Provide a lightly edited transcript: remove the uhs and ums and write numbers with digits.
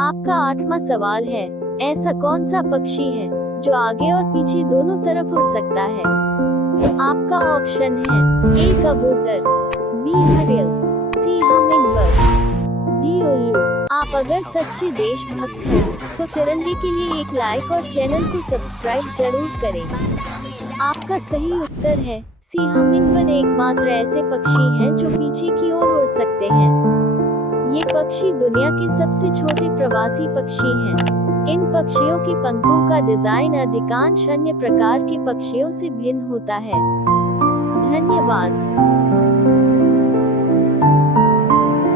आपका 8वां सवाल है, ऐसा कौन सा पक्षी है जो आगे और पीछे दोनों तरफ उड़ सकता है? आपका ऑप्शन है ए कबूतर, बी हरियल, सी हमिंगबर्ड, डी उल्लू। आप अगर सच्चे देशभक्त हैं तो तिरंगे के लिए एक लाइक और चैनल को सब्सक्राइब जरूर करें। आपका सही उत्तर है सी हमिंगबर्ड एकमात्र ऐसे पक्षी हैं जो पीछे की ओर उड़ सकते हैं। ये पक्षी दुनिया के सबसे छोटे प्रवासी पक्षी हैं। इन पक्षियों के पंखों का डिजाइन अधिकांश अन्य प्रकार के पक्षियों से भिन्न होता है। धन्यवाद।